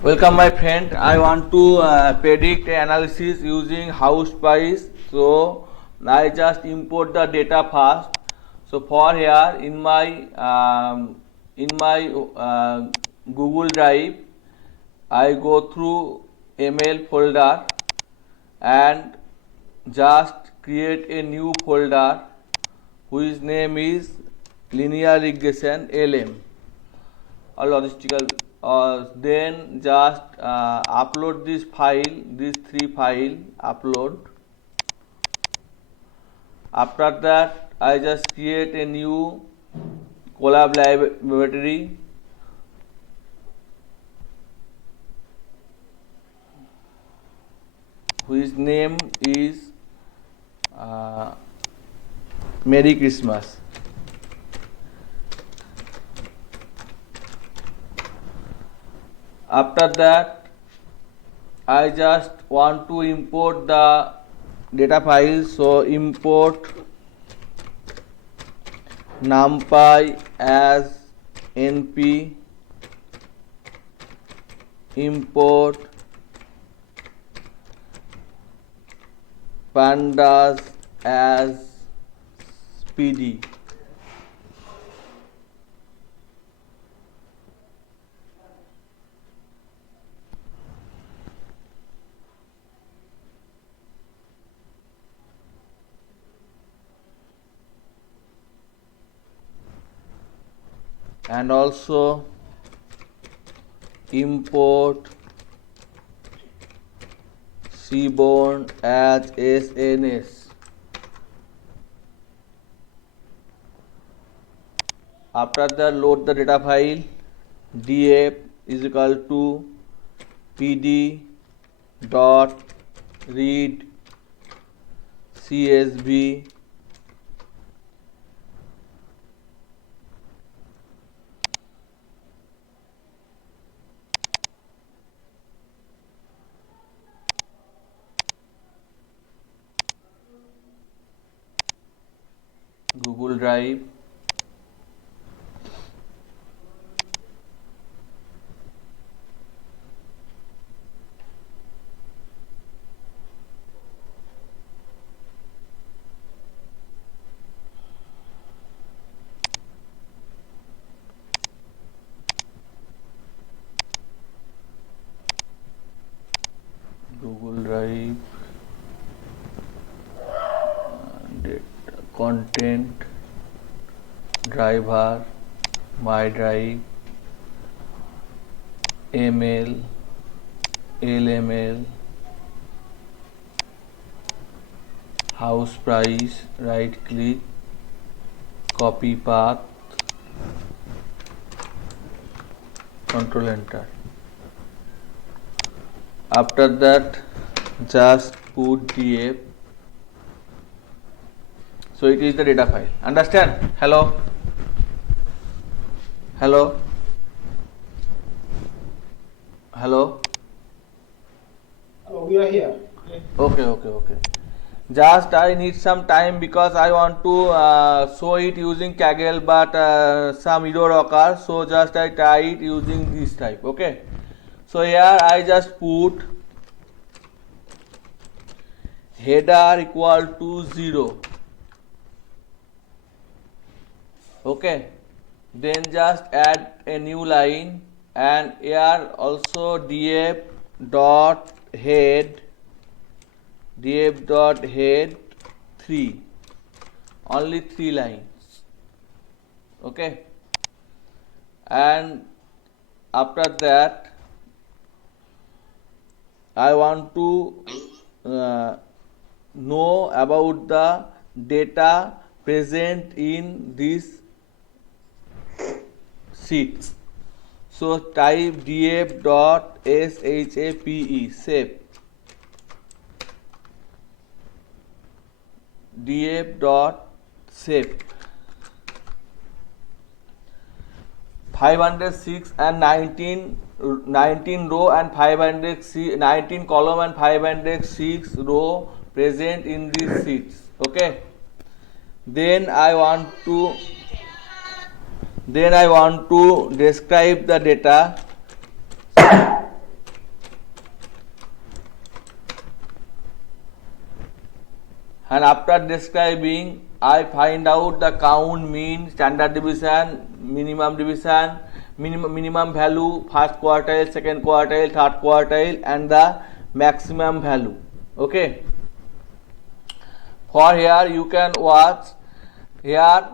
Welcome my friend. I want to predict analysis using house price. So I just import the data first. So for here in my Google Drive, I go through email folder and just create a new folder whose name is linear regression LM or logistical. Then just upload this file, these three file upload. After that I just create a new Colab library whose name is Merry Christmas. After that I just want to import the data file, so import numpy as np, import pandas as pd. And also import seaborn as SNS. After that load the data file, df is equal to pd dot read csv Google Drive. Google Drive, data, content, driver, my drive, ml, lml, house price, right click, copy path, control enter. After that just put df. So it is the data file. Understand? Hello? Hello? Hello? Oh, we are here. Okay. Just I need some time because I want to show it using Kaggle, but some error occurs. So just I try it using this type. Okay. So here I just put header equal to 0. Okay. Then just add a new line and here also df dot head 3, only 3 lines. Okay. And after that I want to know about the data present in this sheets. So type df dot shape, shape, df dot shape, 506 and 19 row and 19 column and 506 row present in these sheets. Okay. Then I want to describe the data. And after describing, I find out the count, mean, standard deviation, minimum value, first quartile, second quartile, third quartile, and the maximum value. Okay. For here you can watch here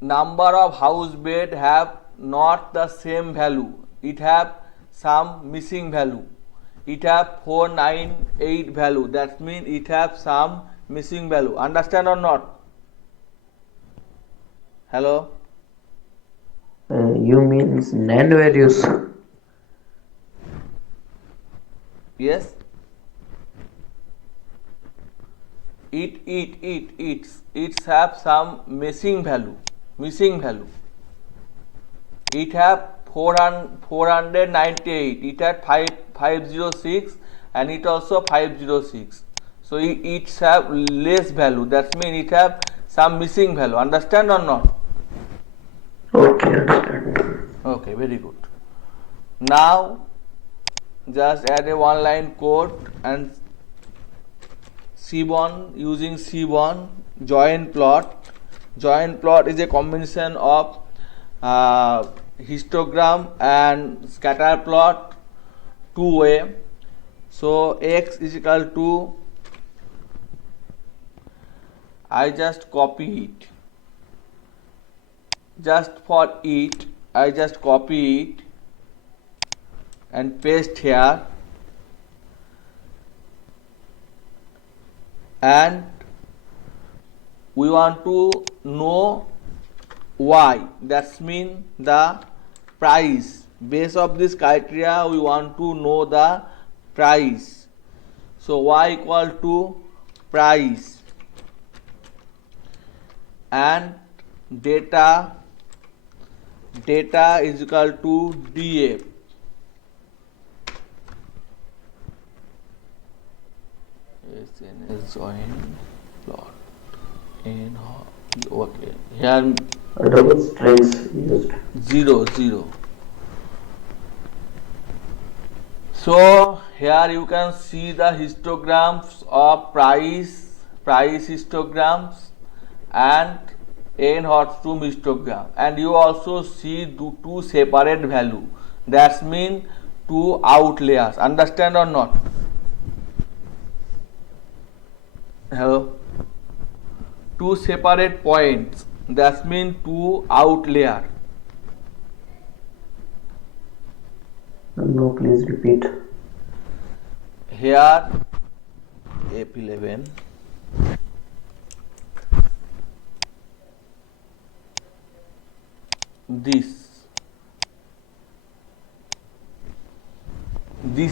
number of house bed have not the same value. It have some missing value. It have 498 value. That means it have some missing value. Understand or not? Hello? You means NAND values? Yes? It have some missing value. It have 498. It had 506 and it also 506. So it have less value. That means it have some missing value. Understand or not? Okay, understand. Okay, very good. Now just add a one line code and C1 using C1 join plot. Join plot is a combination of histogram and scatter plot two-way. So x is equal to, I just copy it. Just for it, I just copy it and paste here, and we want to know y, that's mean the price. Base of this criteria we want to know the price. So y equal to price and data is equal to df. SNS join plot in okay here Double strings used. 0. So here you can see the histograms of price histograms and n hotstream histogram, and you also see two separate value. That means two outliers. Understand or not? Hello? Two separate points. That means two outlier. No, please repeat. Here F11 this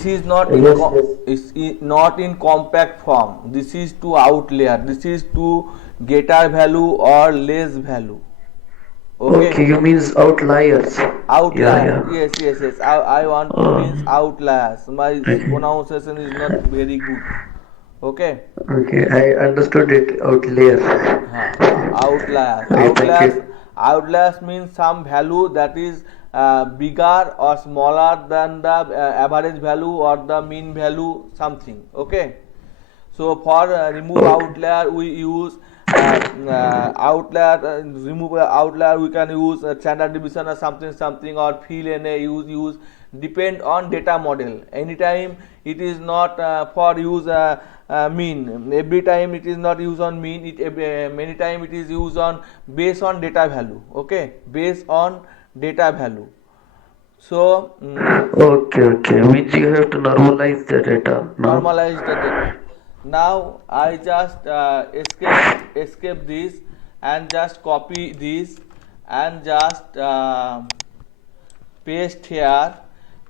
is not is not in compact form. This is to outlier. This is to greater value or less value. Okay, you means outliers. Outlier. Yeah. Yes. I want to means outliers. My pronunciation is not very good. Okay. Okay, I understood it. Outlier. Outliers. Okay, thank you. Outliers means some value that is bigger or smaller than the average value or the mean value, something. Okay. So for remove outlier we use remove outlier we can use standard deviation or something or fill NA use depend on data model. Anytime it is not for use mean. Every time it is not used on mean. Many time it is used on based on data value. Okay, based on data value. So Okay. Means you have to normalize the data. No? normalize the data. Now I just escape this and just copy this and just paste here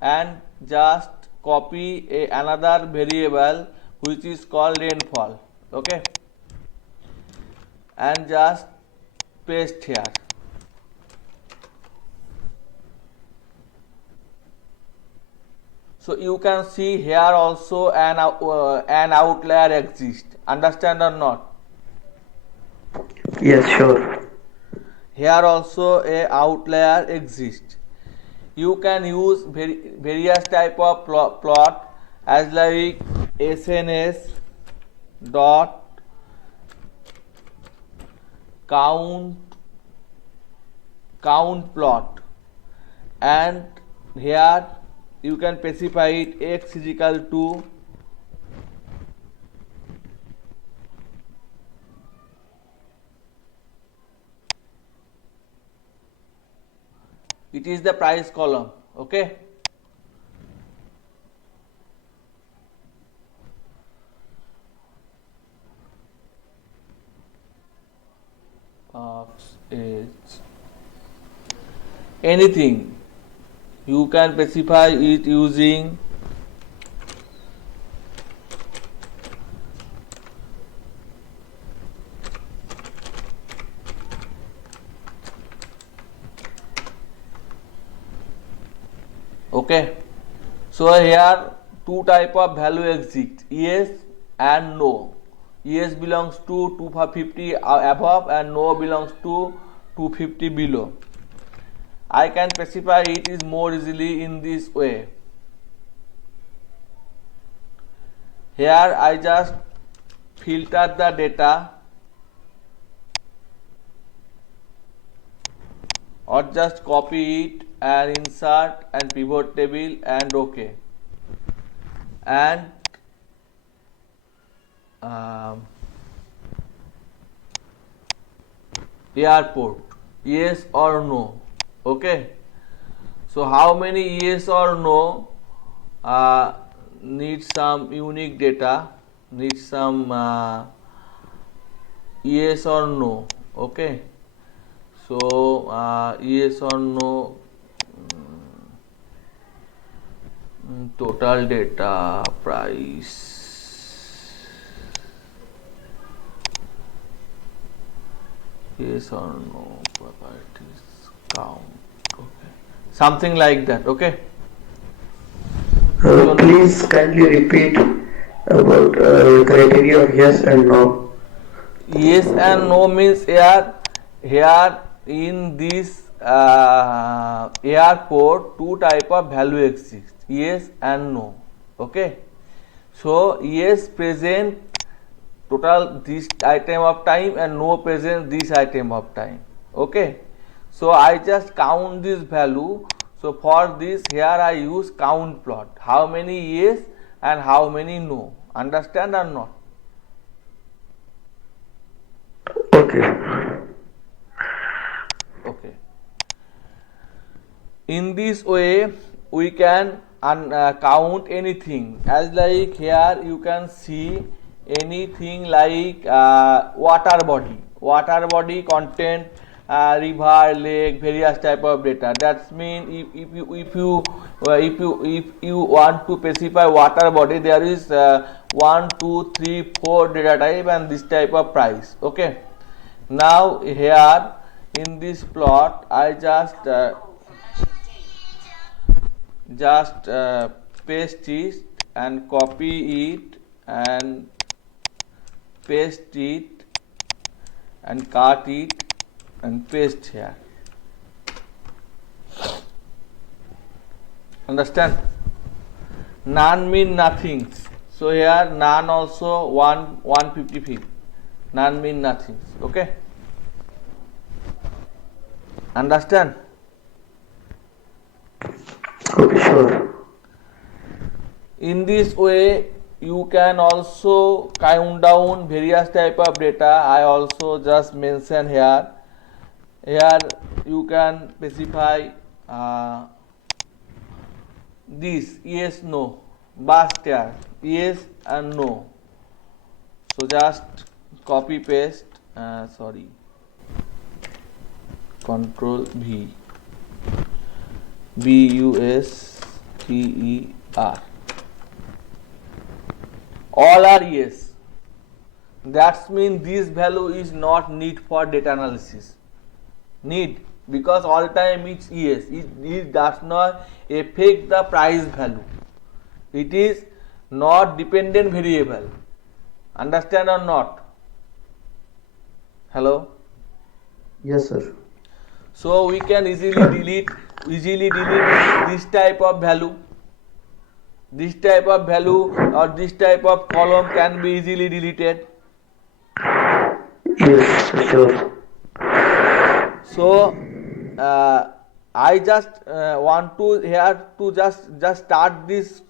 and just copy another variable which is called rainfall. Okay, and just paste here. So you can see here also an outlier exists. Understand or not? Yes, sure. Here also a outlier exists. You can use various type of plot as like SNS dot count plot, and here you can specify it x is equal to it is the price column. Okay, is anything you can specify it using okay. So here two type of value exist, yes and no. Yes belongs to 250 above and no belongs to 250 below. I can specify it is more easily in this way. Here I just filter the data or just copy it and insert and pivot table and OK. And airport, yes or no. Okay, so how many yes or no need some unique data, need some yes or no. Okay, so yes or no, total data, price, yes or no, properties, count. Okay, something like that. Okay, Please kindly repeat about criteria of yes and no. yes and no means here in this airport two type of value exist, yes and no. Okay, so yes present total this item of time and no present this item of time. Okay, so I just count this value. So for this here I use count plot, how many yes and how many no. Understand or not? Okay. Okay, in this way we can count anything, as like here you can see anything like water body content, river, lake, various type of data. That's mean if you want to specify water body, there is 1 2 3 4 data type and this type of price. Okay, now here in this plot I just paste it and copy it and paste it and cut it and paste here. Understand? None mean nothing. So here none also 150. None mean nothing. Okay? Understand? Okay, sure. In this way you can also count down various type of data. I also just mention here. Here you can specify this yes no, bus here yes and no. So just copy paste, Control V, BUSTER. All are yes. That means this value is not need for data analysis. Need, because all time it's yes. It does not affect the price value. It is not dependent variable. Understand or not? Hello? Yes, sir. So we can easily delete this type of value. This type of value or this type of column can be easily deleted. Yes, sure. So I just want to here to just start this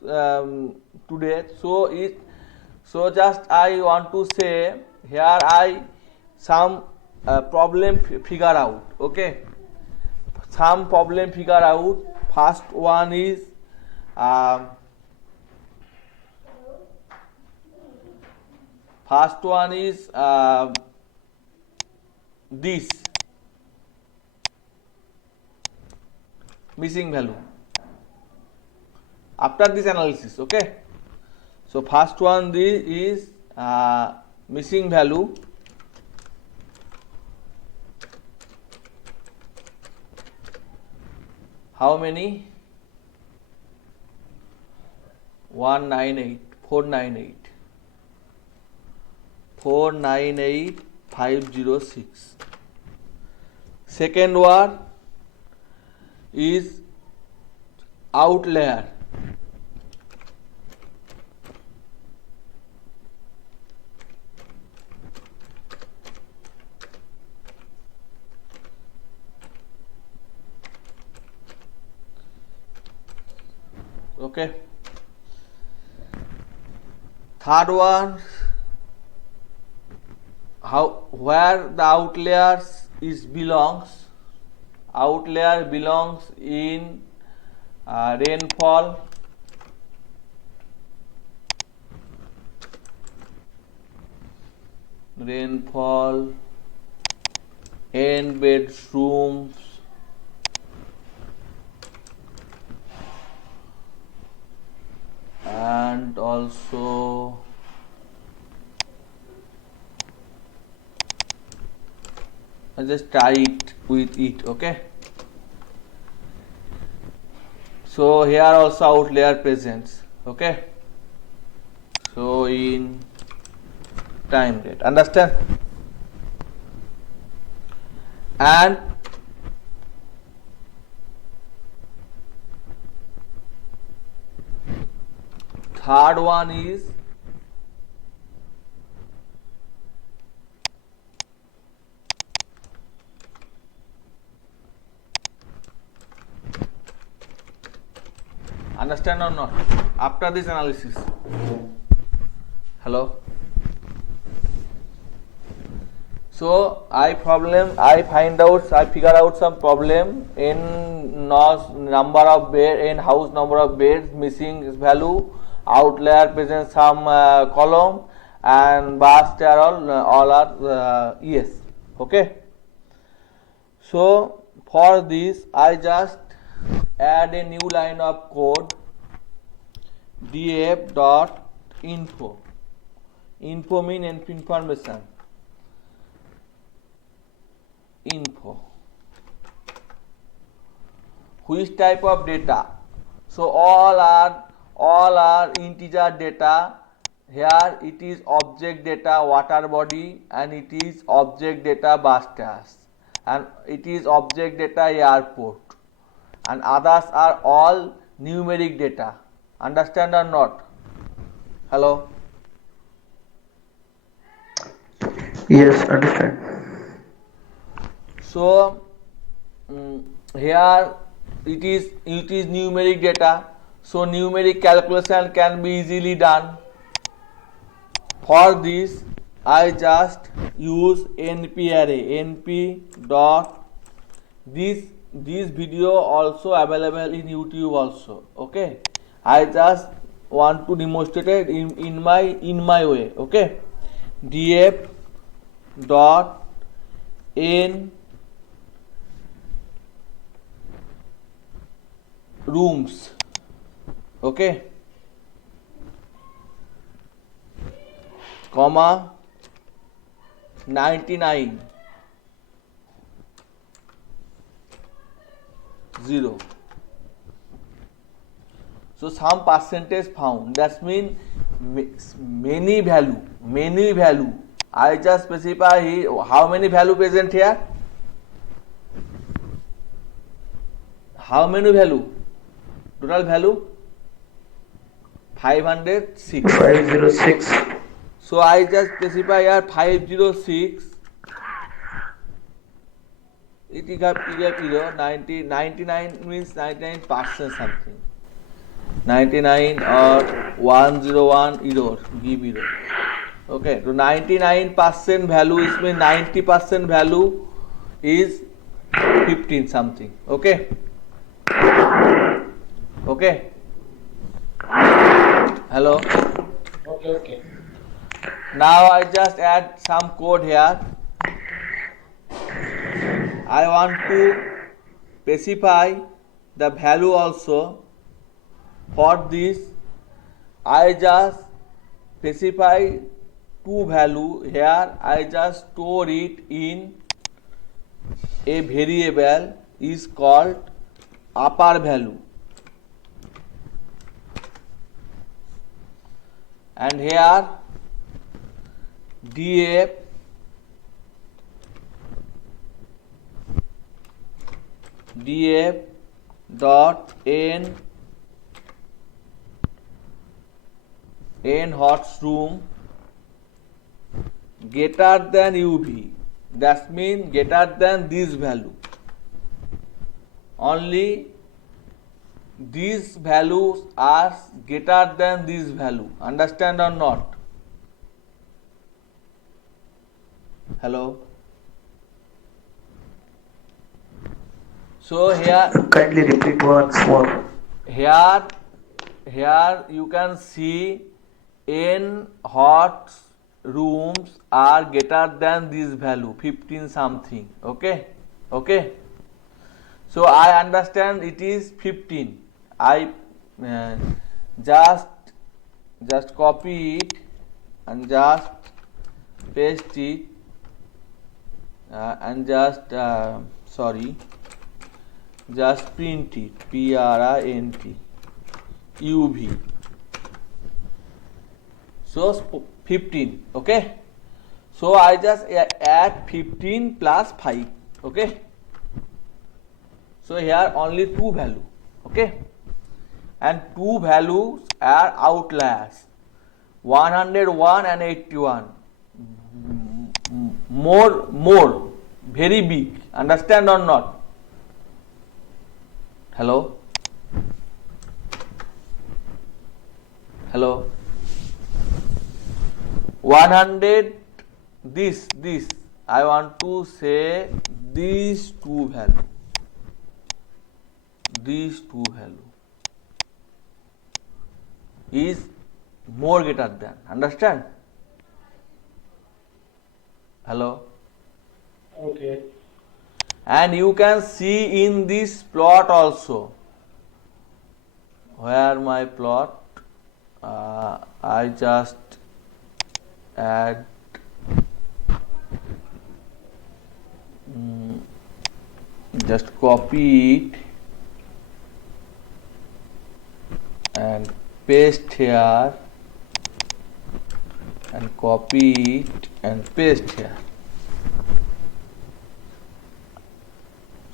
today. So just I want to say here I some problem figure out. Okay, some problem figure out. First one is this missing value after this analysis. Okay, so first one this is missing value. How many? 498,506. Second one is outlier. Okay. Third one, where the outliers belongs. Outlier belongs in rainfall, in bedrooms, and also I just try it with it. Okay, so here also outlier presents. Okay, so in time rate, understand? And third one is understand or not after this analysis? Hello. So I figure out some problem in number of bed, in house number of beds, missing value, outlier present some column, and bars are all are yes. Okay. So for this I just add a new line of code, df.info. Info mean information. Info. Which type of data? So all are integer data. Here it is object data water body, and it is object data bus stairs, and it is object data airport, and others are all numeric data. Understand or not? Hello. Yes, understand. So here it is numeric data. So numeric calculation can be easily done. For this I just use NP array. NP dot this video also available in YouTube also. Okay, I just want to demonstrate it in my way. Okay, df dot n rooms. Okay, comma 99 0. So some percentage found. That means many value. I just specify here how many value present here. How many value? Total value 506. 506. So I just specify here 506 it got error. 99 means 99% something. 99 or 101 error, give error. Okay, so 99% value is mean 90% value is 15 something. Okay. Okay. Hello. Okay. Now I just add some code here. I want to specify the value also. For this, I just specify two value here. I just store it in a variable is called upper value, and here df dot n hots room greater than uv, that means greater than this value. Only these values are greater than this value. Understand or not? Hello. So here Kindly repeat once more. here you can see n hot rooms are greater than this value 15 something. Okay. So I understand it is 15. I just copy it and just paste it and just print it, print uv. So 15. Okay. So I just add 15 plus 5. Okay. So here only two value. Okay. And two values are outliers, 101 and 81. More very big. Understand or not? Hello. 100 this I want to say these two value is more greater than. Understand? Hello. Okay. And you can see in this plot also. Where my plot? I just add just copy it and paste here and copy it and paste here.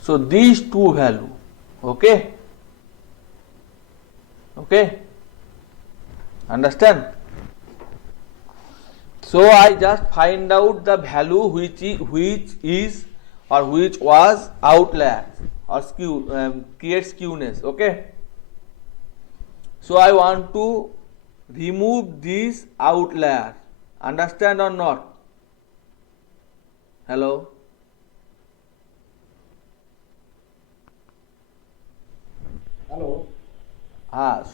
So these two value. Okay. Understand? So I just find out the value which was outlier or skew, creates skewness. Okay. So I want to remove this outlier. Understand or not? Hello.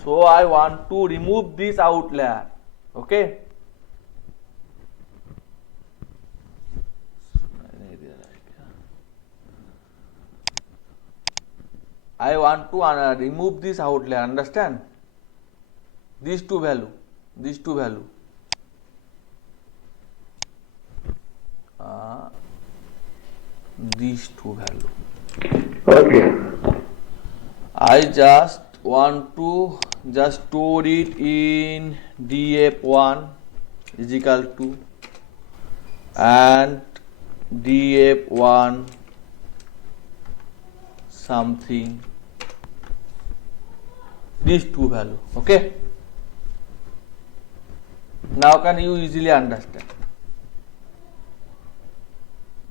So I want to remove this outlier. Okay. I want to remove this outlier. Understand? These two value. These two value. Okay. I just want to just store it in df1 is equal to and df1 something, these two value. Okay. Now can you easily understand?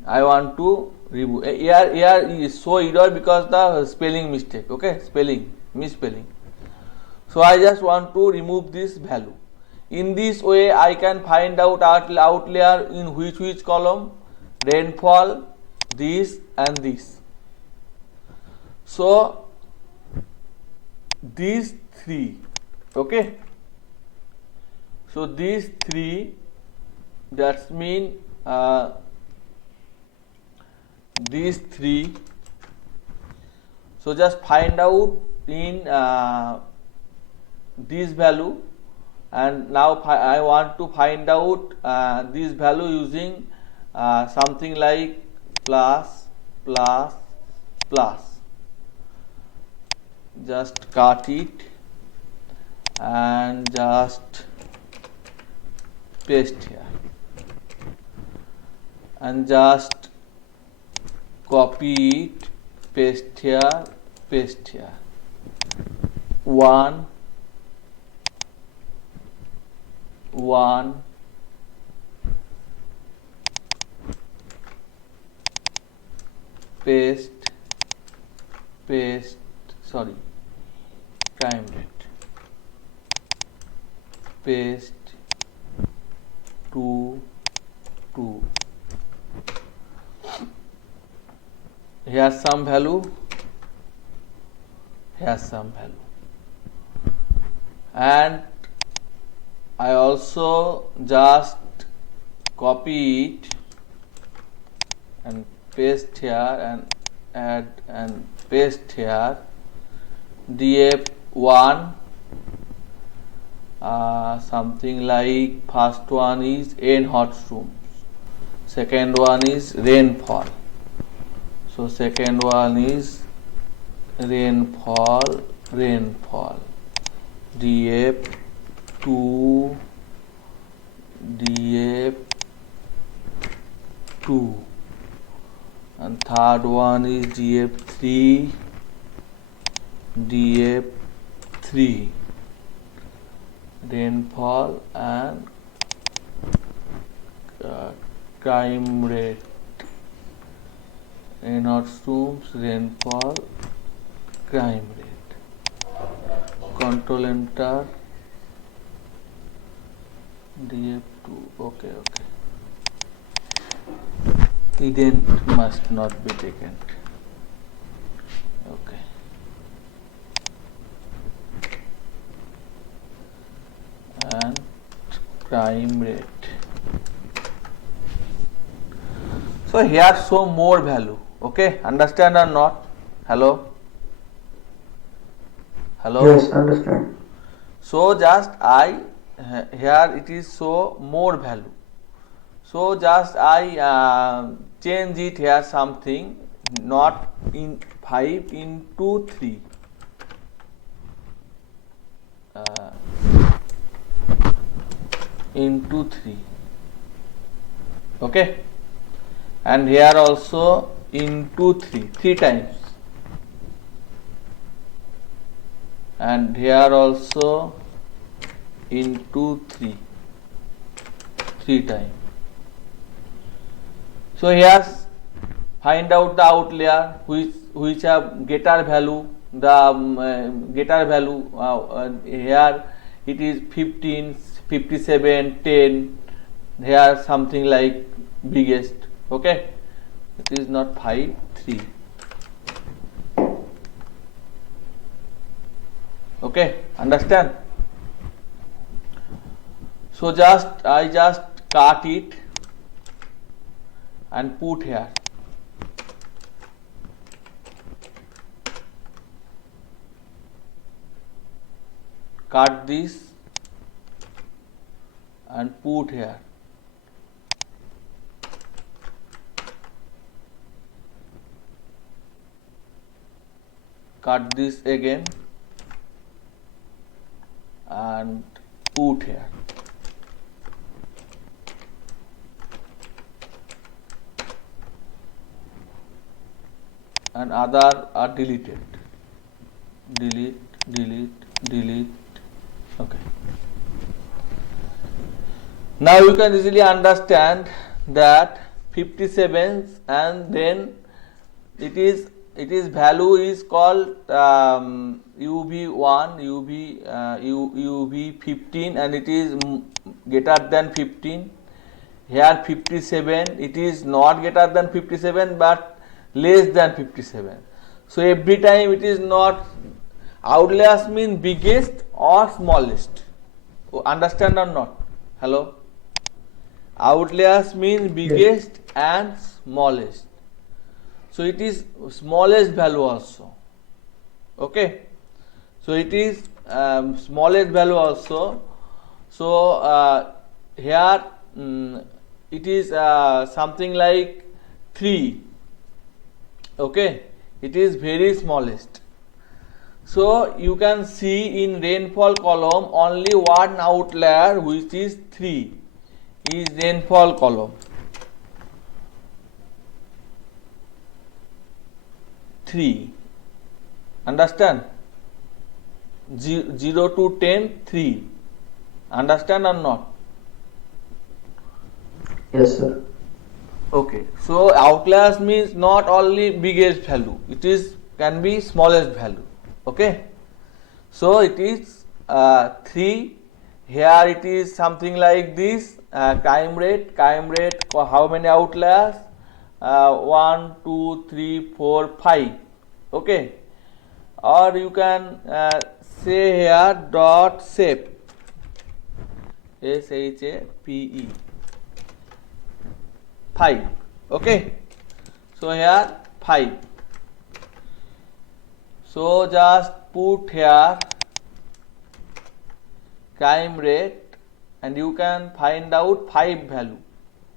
I want to remove. Here is show error because the spelling mistake. Okay, spelling misspelling. So I just want to remove this value. In this way, I can find out outlier in which column, rainfall, this and this. So these three, okay. So these three, that's mean these three. So just find out in this value, and now I want to find out this value using something like plus plus plus. Just cut it and just paste here and just copy it, paste here, paste here. 1 1 paste paste sorry crime rate paste 2 2. Here's some value, here's some value, and I also just copy it and paste here and add and paste here. DF1 something like first one is n hot rooms, second one is rainfall. So second one is rainfall, rainfall. DF2, DF2, and third one is DF3, DF3, rainfall and crime rate. N hot rooms, rainfall, crime rate. Control enter. DF2. Okay. Ident must not be taken. Okay. And crime rate. So here show more value. Okay, understand or not? Hello? Yes, understand. So just here it is show more value. So just I change it here something, not in 5 into 3. Into 3. Okay, and here also into 3 times, and here also into 3 times. So here find out the outlier which have getter value. The getter value here it is 15, 57, 10. Here something like biggest. Okay, it is not 5, 3. Okay, understand? So I just cut it and put here. Cut this and put here. Cut this again and put here. And other are deleted. Delete. Okay. Now you can easily understand that 57, and then it is value is called UV1, UV15, and it is greater than 15. Here 57, it is not greater than 57 but less than 57. So every time it is not, outliers mean biggest or smallest. Understand or not? Hello? Outliers mean biggest and smallest. So it is smallest value also. Okay? So it is smallest value also. So here it is something like 3. Okay? It is very smallest. So you can see in rainfall column only one outlier, which is 3, is rainfall column. 3. Understand? 0 to 10, 3. Understand or not? Yes, sir. Okay. So outliers means not only biggest value, it is can be smallest value. Okay. So it is 3. Here it is something like this. Crime rate. How many outliers? 1, 2, 3, 4, 5. Okay. Or you can say here dot shape. SHAPE. 5. Okay. So here 5. So just put here crime rate and you can find out 5 value.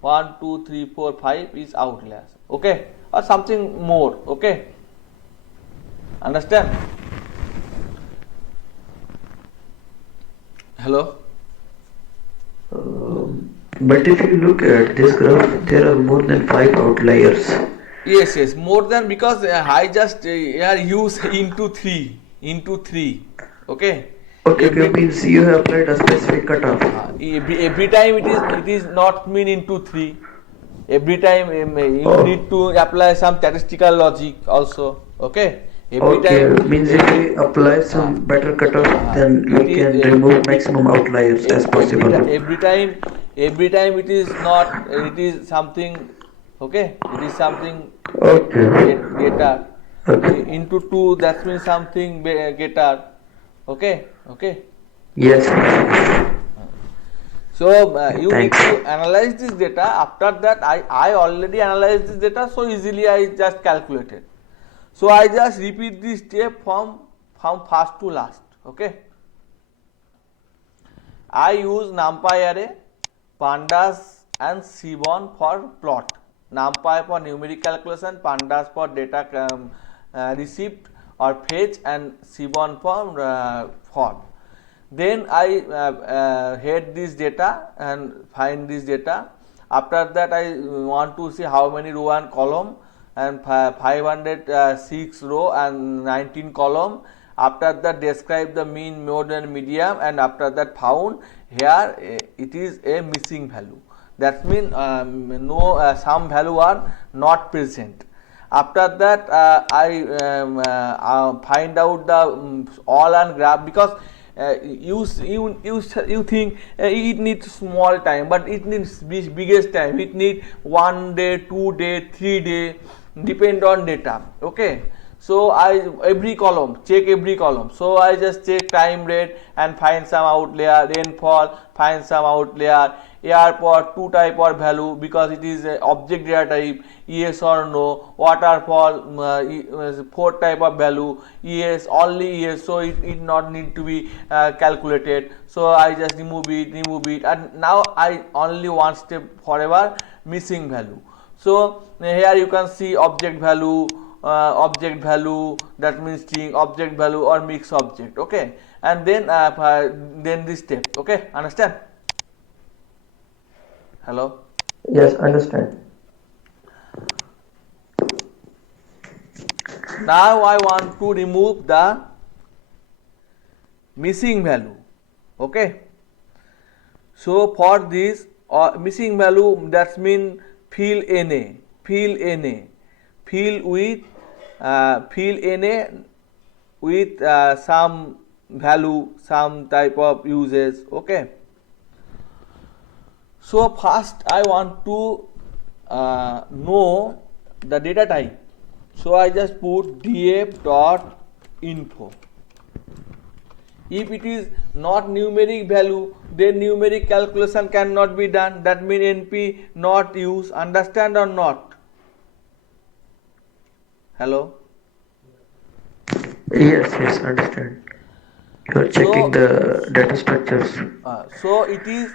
1, 2, 3, 4, 5 is outliers. Okay. Or something more. Okay. Understand? Hello? But if you look at this graph, there are more than 5 outliers. Yes, more than, because I just use into 3. Okay. Okay, means you have applied a specific cutoff. Every time it is not mean into 3. Every time you need to apply some statistical logic also. Okay. Every time means if we apply some better cutoff, then we can remove maximum outliers as possible. Every time it is not, it is something. Okay, it is something greater. Okay. Into 2, that means something greater. Okay. Yes. So you need to analyze this data. After that, I already analyzed this data, so easily I just calculated. So I just repeat this step from first to last. Okay. I use NumPy array, pandas and Seaborn for plot. NumPy for numeric calculation, pandas for data received or fetch, and Seaborn for form. Then I head this data and find this data. After that, I want to see how many row and column, and 506 row and 19 column. After that, describe the mean, mode and medium, and after that found. Here it is a missing value. That means some value are not present. After that, I find out the all and graph, because you think it needs small time, but it needs biggest time. It needs 1 day, 2 day, 3 day, depend on data. Okay. So every column, check every column. So I just check time rate and find some outlier, rainfall, find some outlier, airport, 2 type or value, because it is object data type, yes or no, waterfall, 4 type of value, yes, only yes, so it not need to be calculated. So I just remove it, and now I only one step forever, missing value. So here you can see object value, that means string, object value or mix object. Okay, and then this step. Okay, understand? Hello? Yes, understand. Now I want to remove the missing value. Okay. So for this missing value, that means fill na, fill na with some value, some type of uses. Okay. So first I want to know the data type. So I just put df dot info. If it is not numeric value, then numeric calculation cannot be done. That means NP not use. Understand or not? Hello. Yes, yes, understand. You are checking So the data structures. so it is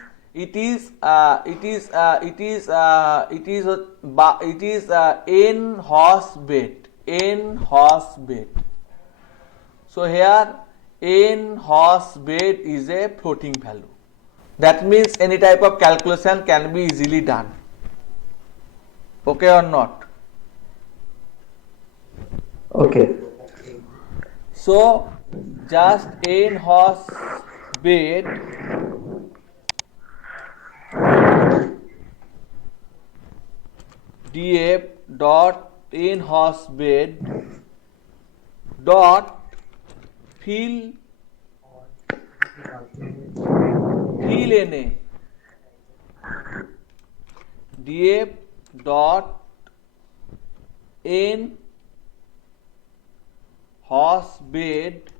n horse bed. So here n horse bed is a floating value. That means any type of calculation can be easily done. Okay or not? Okay. So just n horse bed df dot n horse bed dot fill na df dot n horse bed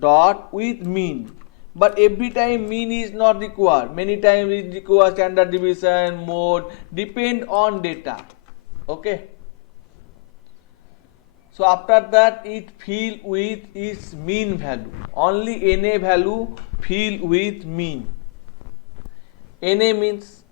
dot with mean, but every time mean is not required. Many times it requires standard deviation, mode, depend on data. Okay. So after that it fill with its mean value. Only na value fill with mean. Na means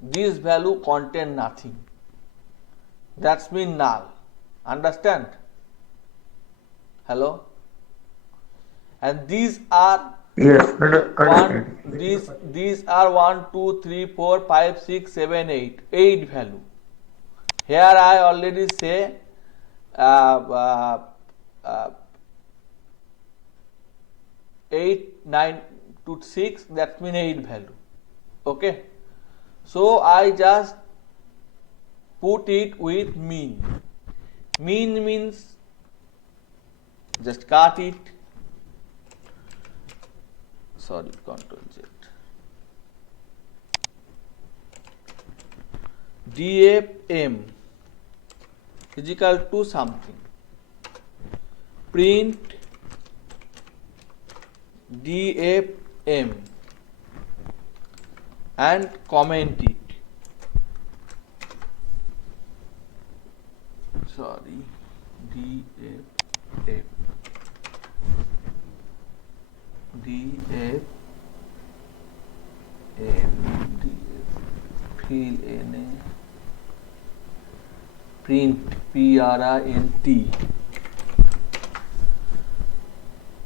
this value contain nothing. That's mean null. Understand? Hello. And these are Yes, understand. these are 1 2 3 4 5 6 7 8 value. Here I already say uh, uh, 8 9 to 6, that means 8 value. Okay. So I just put it with mean. Mean means just cut it. Sorry, Control Z. dfm is equal to something. Print dfm and comment it. Sorry, dfm fill na print print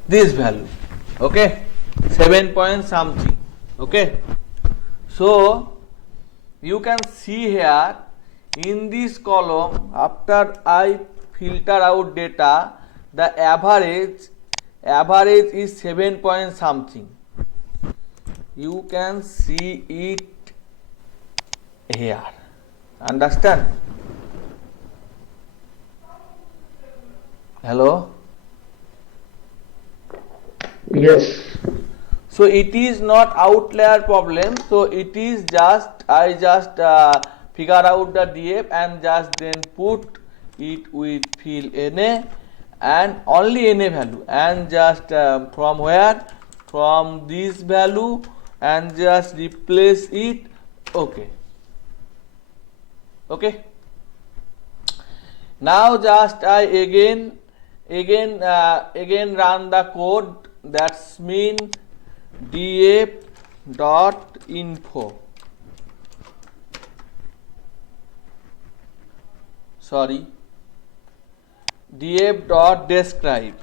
this value. Okay, 7 point something. Okay, so you can see here in this column, after I filter out data, the average is 7 point something. You can see it here. Understand? Hello. Yes. So it is not outlier problem. So it is just I just figure out the df and just then put it with fill na and only na value, and just from where, from this value, and just replace it. Okay. Okay. Now just I again run the code. That's mean df dot info. Sorry, df dot describe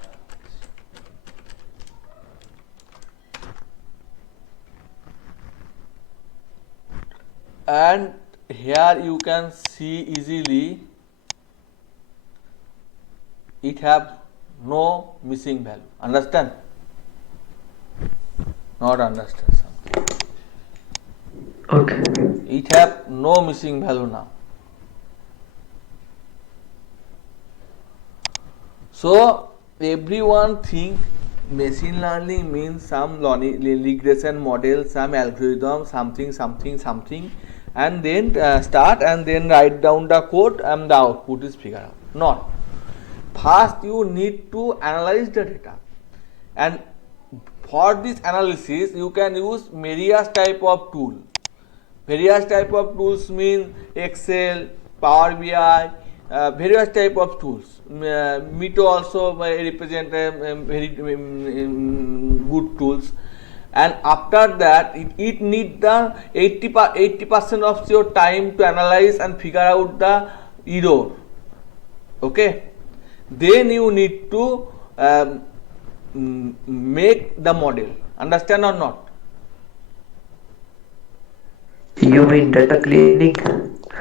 and here you can see easily it have no missing value. Understand? Not understand something. Okay. It have no missing value now. So everyone think machine learning means some regression model, some algorithm, something, and then start and then write down the code and the output is figured out. Not. First you need to analyze the data, and for this analysis you can use various type of tool. Various type of tools mean Excel, Power BI, various type of tools. Mito also represent very good tools. And after that, it need the 80% of your time to analyze and figure out the error. Okay. Then you need to make the model. Understand or not? You mean data cleaning?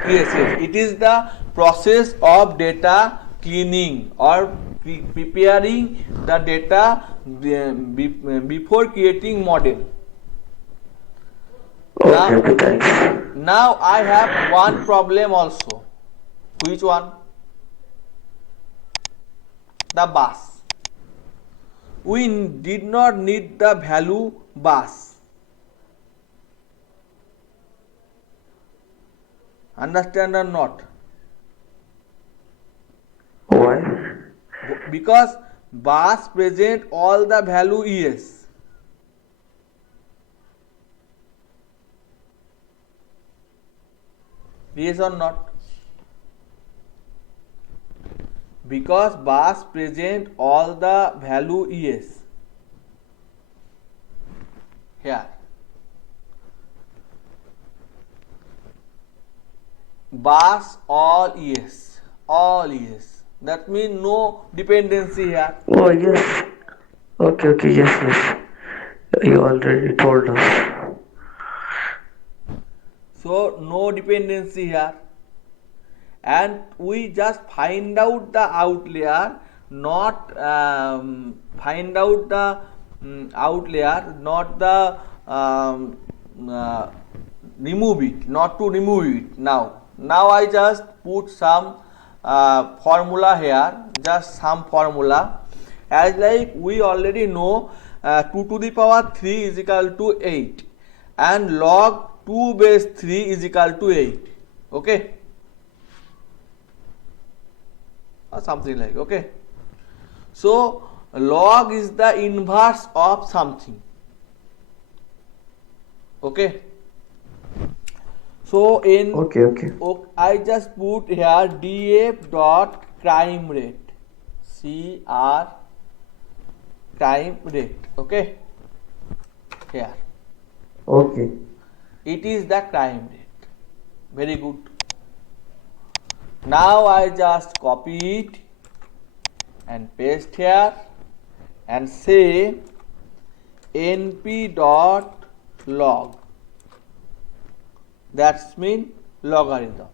Yes. It is the process of data cleaning or preparing the data before creating model. Okay, thanks. Now I have one problem also. Which one? The bus. We did not need the value bus. Understand or not? Why? Because bus present all the value yes. Yes or not? Because bus present all the value yes. Here. Bus all yes. All yes. That means no dependency here. Oh, yes. Okay, yes. You already told us. So no dependency here. And we just find out the outlier, not find out the outlier, not the remove it, not to remove it now. Now I just put some formula here, just some formula, as like we already know 2 to the power 3 is equal to 8 and log 2 base 3 is equal to 8. Okay, or something like, okay. So log is the inverse of something. Okay. So in Okay. I just put here df dot crime rate, CR crime rate. Okay, here Okay. it is the crime rate. Very good. Now I just copy it and paste here and say np dot log. That's mean logarithm.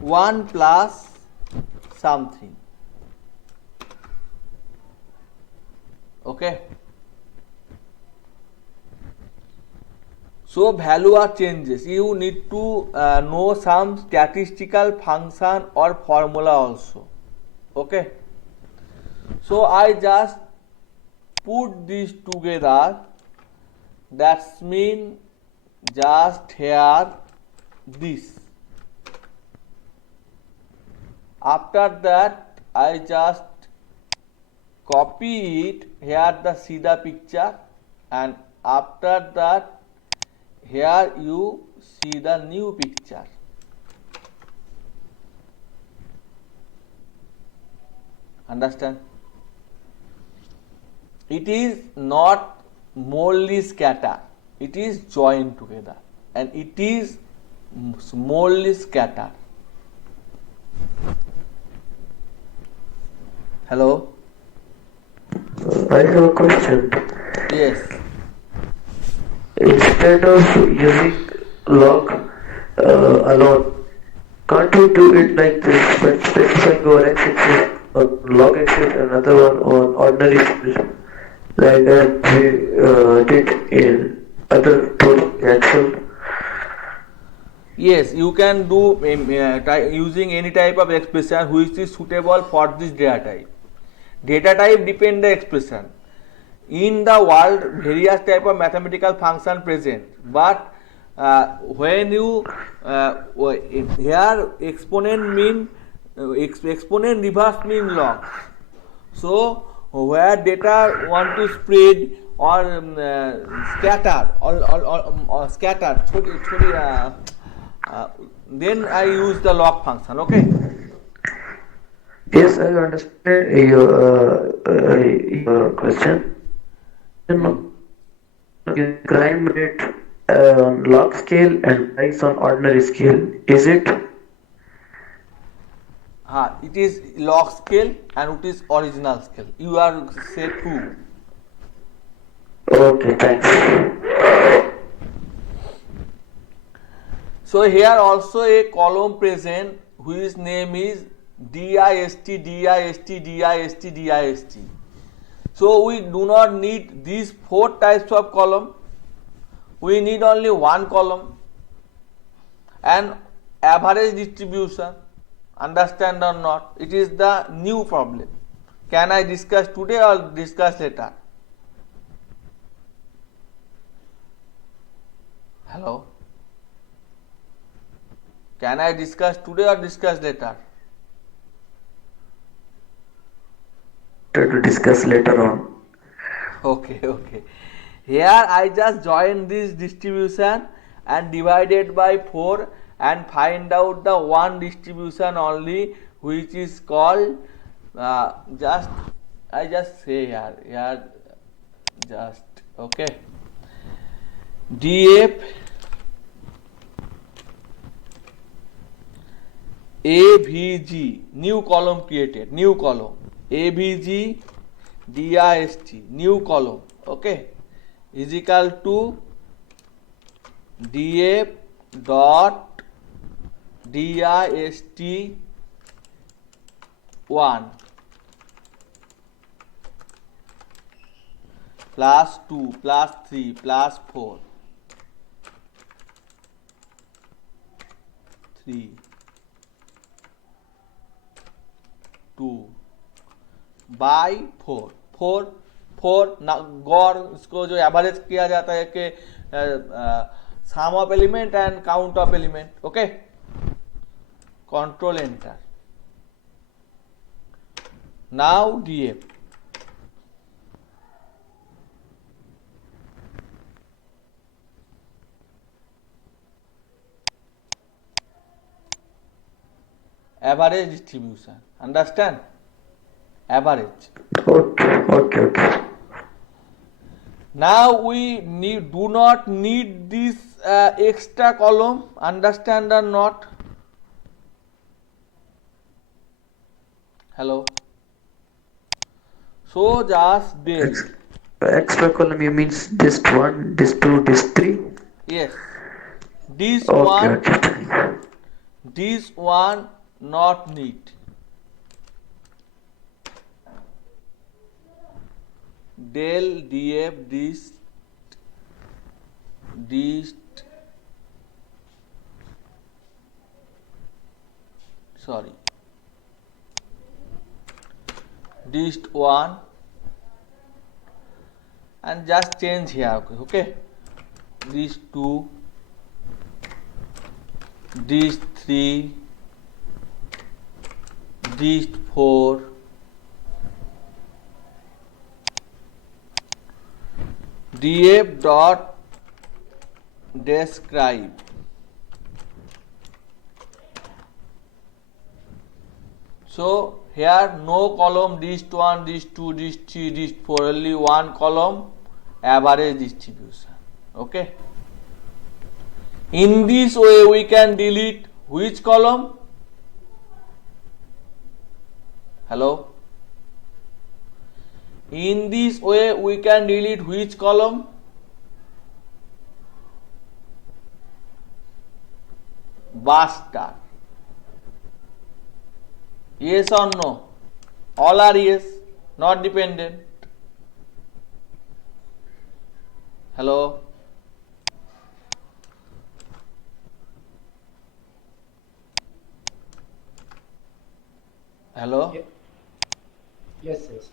1 plus something. Okay. So value are changes. You need to know some statistical function or formula also. Okay. So I just put these together. That's mean just here this. After that I just copy it here, the see the picture, and after that here you see the new picture. Understand? It is not morely scatter, it is joined together, and it is smallly scatter. Hello? I have a question. Yes. Instead of using log alone. Can't we do it like this by specifying our x-axis on log axis and another one on ordinary scale, like we did in other tools Excel? Yes, you can do using any type of expression which is suitable for this data type. Data type depend the expression. In the world, various type of mathematical function present, but when you here exponent mean exponent reverse mean log. So where data want to spread or scatter or scatter, then I use the log function. Okay. Yes, I understand your question. Crime rate on log scale and price on ordinary scale. Is it? It is log scale and it is original scale. You are say true. Okay, thanks. So here also a column present whose name is dist, dist, dist, dist. So we do not need these 4 types of column. We need only one column and average distribution. Understand or not? It is the new problem. Can I discuss today or discuss later? Hello? Can I discuss today or discuss later? To discuss later on. Okay. Here I just join this distribution and divided by 4 and find out the one distribution only which is called I just say here just okay DF AVG, new column created, new column AVG DIST, new column, okay, is equal to DF dot DIST 1 plus 2 plus 3 plus 4 3 2 by 4 गौर इसको जो average किया जाता है कि sum of element and count of element okay control enter now DF average distribution. Understand? Average. Okay. Now we do not need this extra column. Understand or not? Hello. So just this. Extra column you means dist 1, dist 2, dist 3? Yes. This Okay. This one not need. Del df dist sorry dist 1 and just change here okay dist 2 dist 3 dist 4 df dot describe so here no column dist 1 dist 2 dist 3 dist 4 only one column average distribution okay in this way we can delete which column hello in this way we can delete which column bus star. Yes or no? All are yes, not dependent. Hello? Hello? Ye- Yes, yes.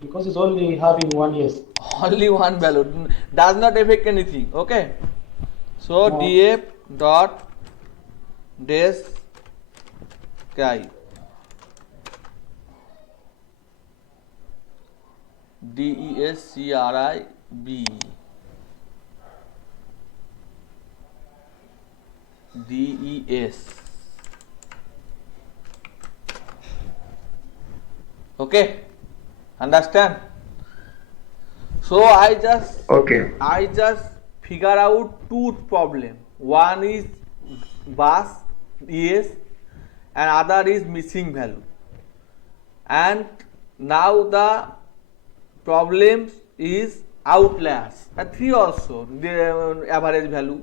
Because it's only having one yes. Only one value does not affect anything. Okay. So No. df dot describe describe des. Okay, understand? So I Okay. just figure out two problem. One is bus yes, and other is missing value. And now the problems is outliers and 3 also the average value,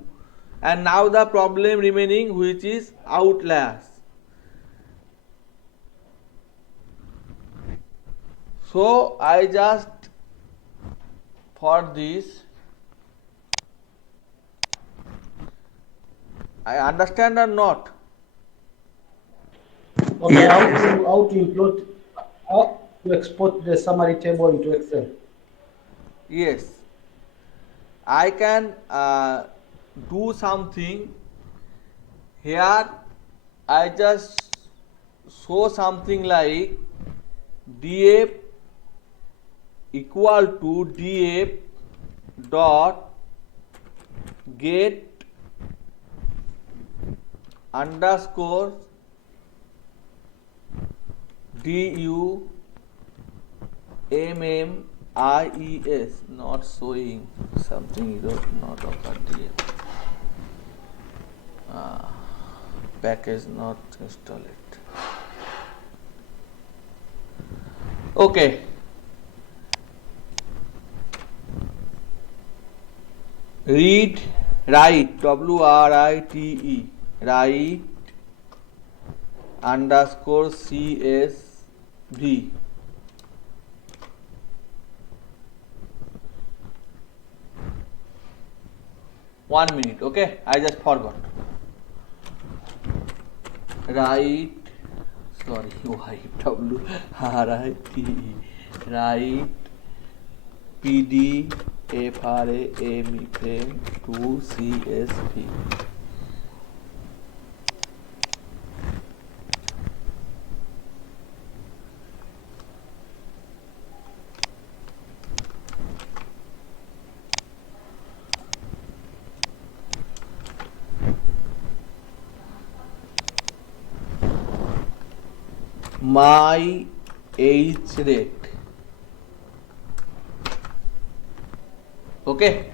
and now the problem remaining which is outliers. So I just for this I understand or not? Okay, Yes, yes. how to include, how to export the summary table into Excel? Yes, I can do something here. I just show something like df equal to df dot get underscore du mmies, not showing something not occur df package not install it. Okay, read write write write underscore csv. 1 minute. Okay, I just forgot. Write, sorry, YW RITE, write PD FRAME frame to CSV. My H rate. Okay.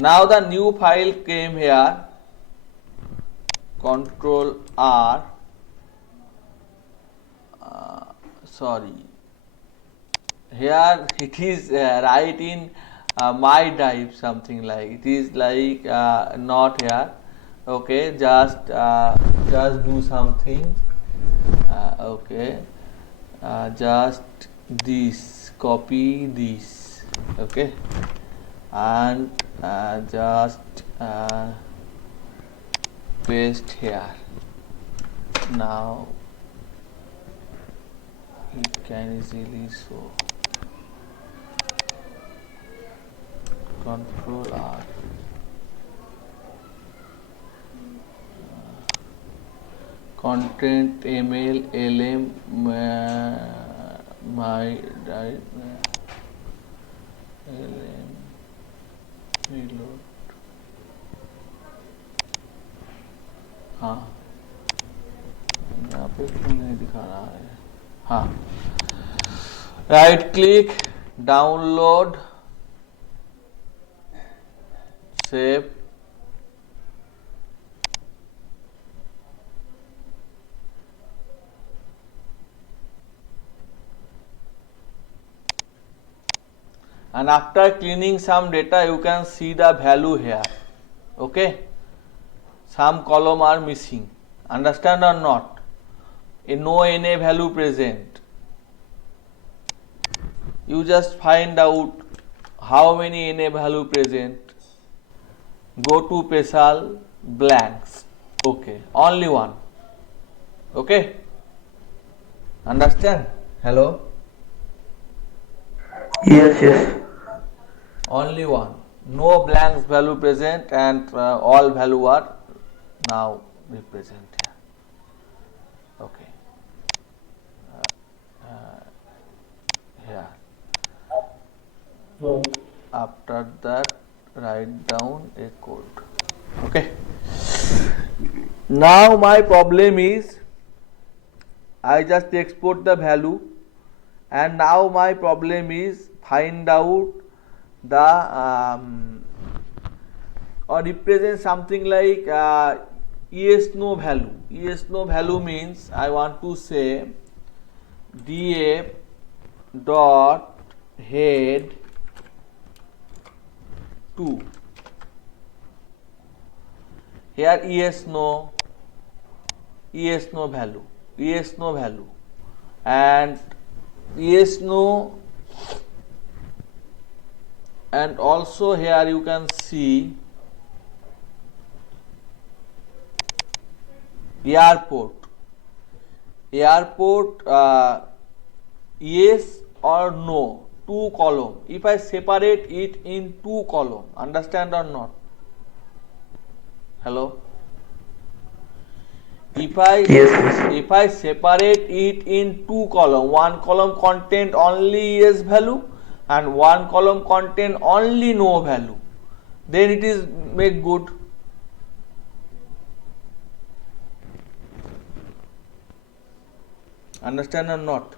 Now the new file came here. Control R. Sorry. Here it is right in my drive, something like it is like not here. Okay, just do something. Okay, just this, copy this. Okay, and just paste here. Now it can easily show. Control R. Content ml lm my drive lm reload. हाँ, यहाँ पे क्यों नहीं दिखा रहा है? हाँ, right click, download, save. and after cleaning some data you can see the value here. Okay, some column are missing, understand or not? No NA value present. You just find out how many NA value present. Go to Pesal, blanks. Okay, only one. Okay, understand? Hello? Yes, yes. Only one. No blanks value present, and all value are now represent here. Okay. Here. So, After that, write down a code. Okay. Now my problem is I just export the value, and now my problem is find out the or represent something like yes no value. Yes no value means I want to say df dot head 2. Here yes no value, yes no value, and yes no, and also here you can see airport yes or no, 2 column. If I separate it in 2 column, understand or not? Hello? If Yes, yes. I separate it in 2 column, one column contain only yes value and one column contain only no value, then it is make good. Understand or not?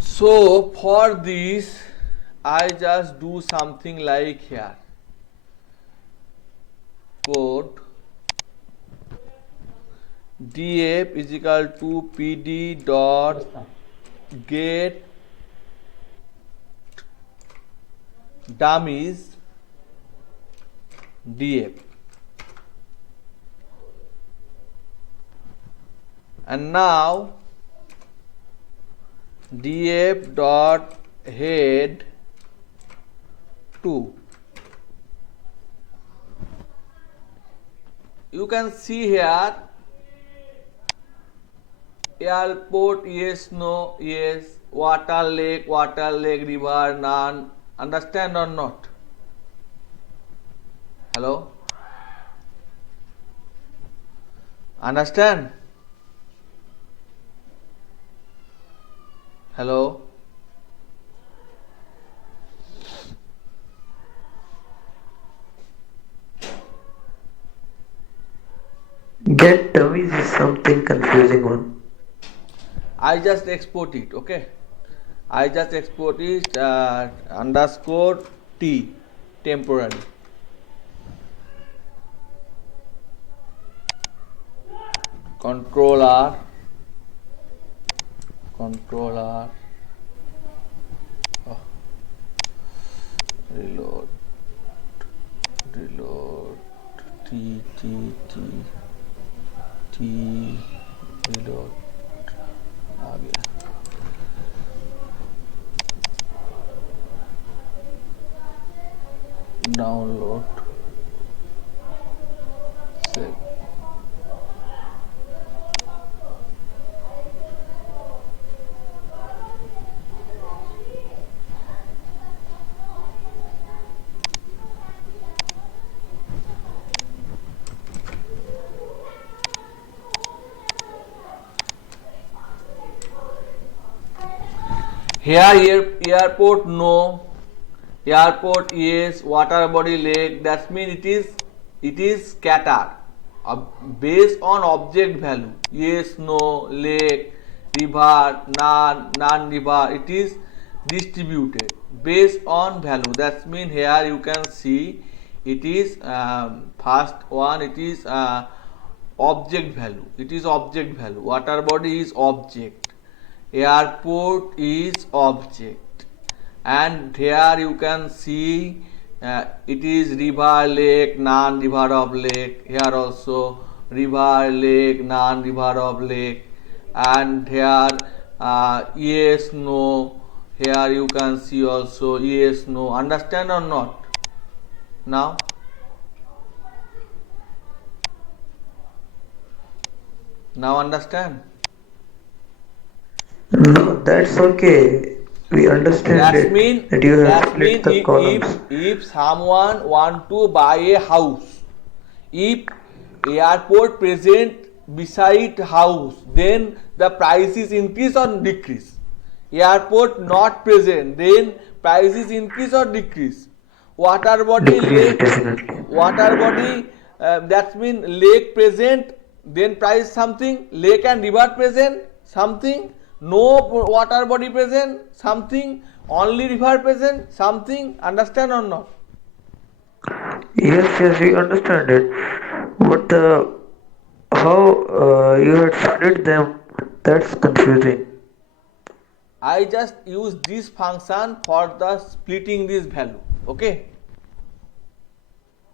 So for this I just do something like here, code df is equal to pd dot get dummies df, and now df dot head 2. You can see here airport yes no yes, water lake river none. Understand or not? Hello? Understand? Hello? Get dummies is something confusing one. I just export it. Okay, I just export it underscore t temporary. Control R, oh, reload t reload आ गया. Download, save. Here airport no, airport yes, water body lake. That means it is scatter based on object value. Yes no, lake, river, none river. It is distributed based on value. That means here you can see it is first one. It is object value. It is object value. Water body is object. Airport is object. And here you can see it is river, lake, non-river of lake. Here also river, lake, non-river of lake. And here yes, no. Here you can see also yes, no. Understand or not? Now understand? No, that's okay. We understand That's it. mean That you have that's split mean the columns. if someone want to buy a house, if airport present beside house, then the price is increase or decrease. Airport not present, then price is increase or decrease. Water body Decrease, lake, definitely. water body that mean lake present, then price something. Lake and river present something. No water body present something. Only river present something. Understand or not? Yes, we understand it. But how you had split them, that's confusing. I just use this function for the splitting this value. Okay.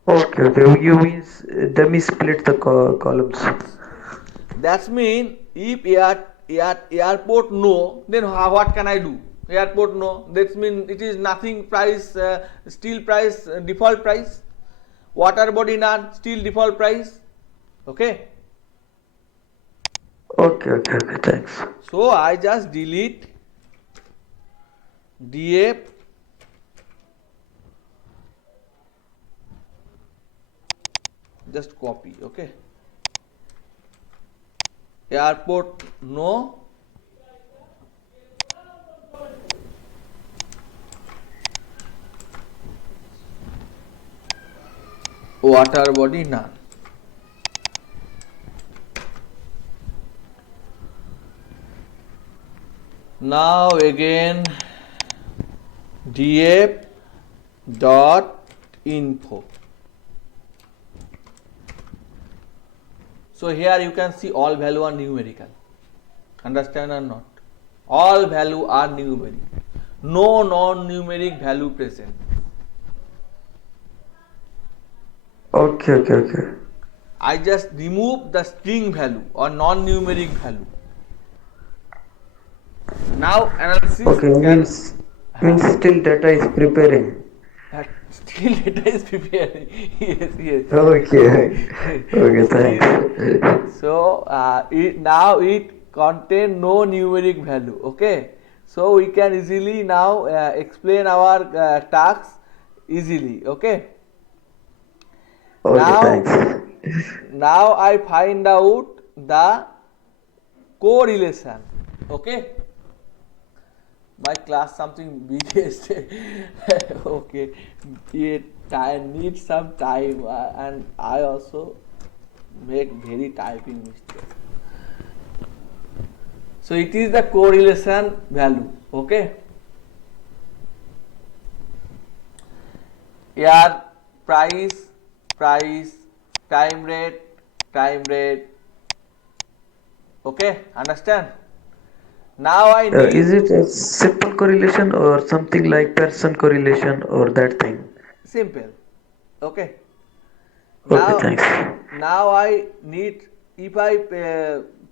Okay. You means let me split the columns. That's mean if airport no, then what can I do? Airport no. That mean it is nothing price, still price, default price. Water body none, still default price. Okay. Okay. Thanks. So I just delete df just copy. Okay. Airport no, water body none. Now again df dot info. So here you can see all value are numerical. Understand or not? All value are numeric. No non-numeric value present. Okay. I just remove the string value or non-numeric value. Now analysis Okay, can means still data is preparing. still data is preparing. Yes. Okay, thanks. So now it contain no numeric value. Okay. So we can easily now explain our tasks easily. Okay. Okay, Now, thanks. now I find out the correlation. Okay. My class something biggest. Okay. I need some time and I also make very typing mistake. So it is the correlation value. Okay. Here price, time rate. Okay, understand? Now I need Is it a simple correlation or something like person correlation or that thing? simple. Okay. Okay, thanks. Now I need, if I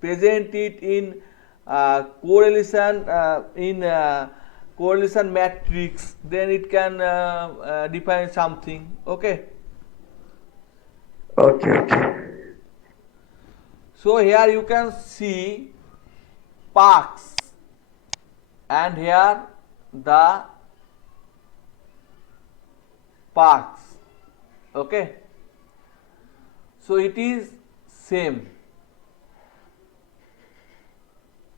present it in correlation correlation matrix, then it can define something. Okay. Okay. So here you can see parks and here the parks. Okay. So it is same.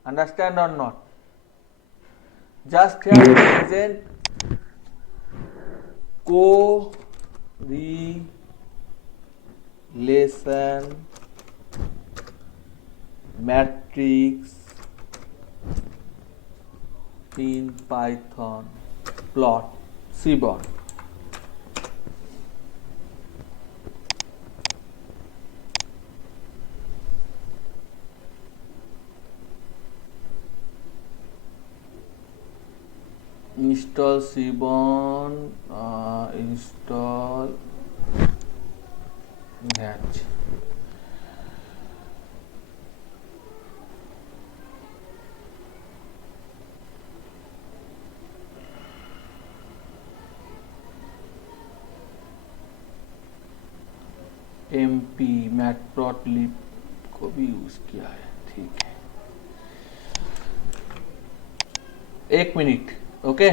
Understand or not? Just here present correlation matrix in Python plot seaborn. install Seaborn, install that. MP matplotlib को भी use किया है, ठीक है। 1 minute, okay.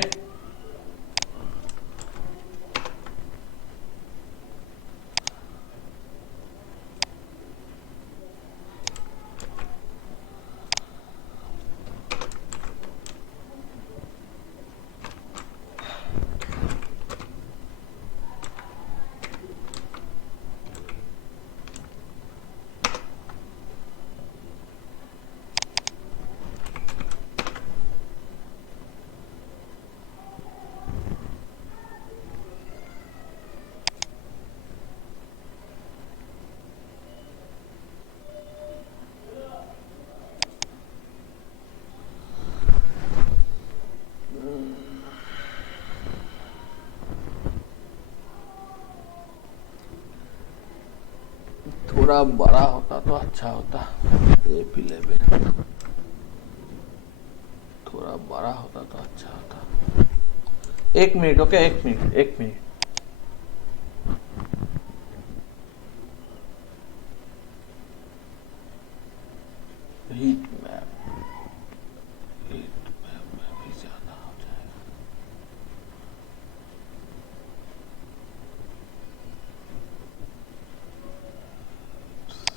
थोड़ा बड़ा होता तो अच्छा होता, F11 थोड़ा बड़ा होता तो अच्छा होता। 1 minute, okay, 1 minute, 1 minute. Heat map में भी ज्यादा हो जाएगा।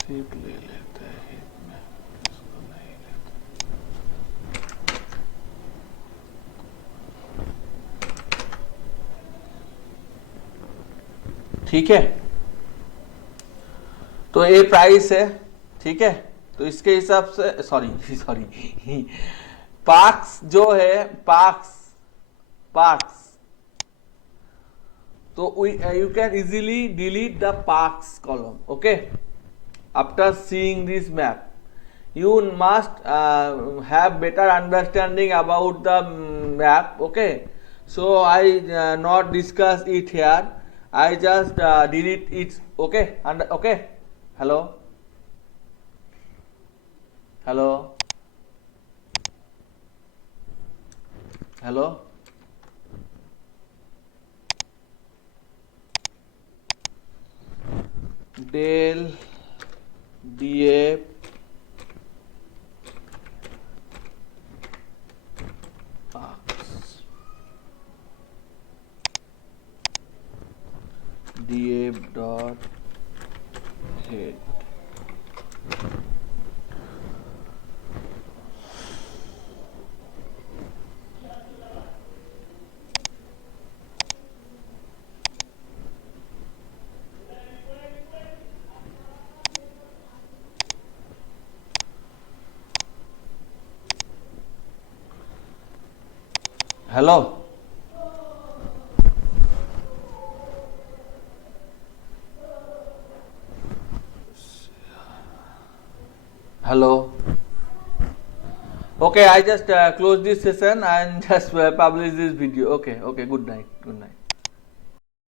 सिर्फ ले लेते हैं हीट मैप, इसको नहीं लेते। ठीक है, तो ये प्राइस है, ठीक है। तो इसके हिसाब से सॉरी पार्क्स जो है, पार्क्स तो you can easily delete the parks column, okay, after seeing this map. You must have better understanding about the map, okay. So I not discuss it here, I just delete it, okay. And okay, hello, del df parks df dot head. Hello, okay, I just close this session and just publish this video. Okay, good night.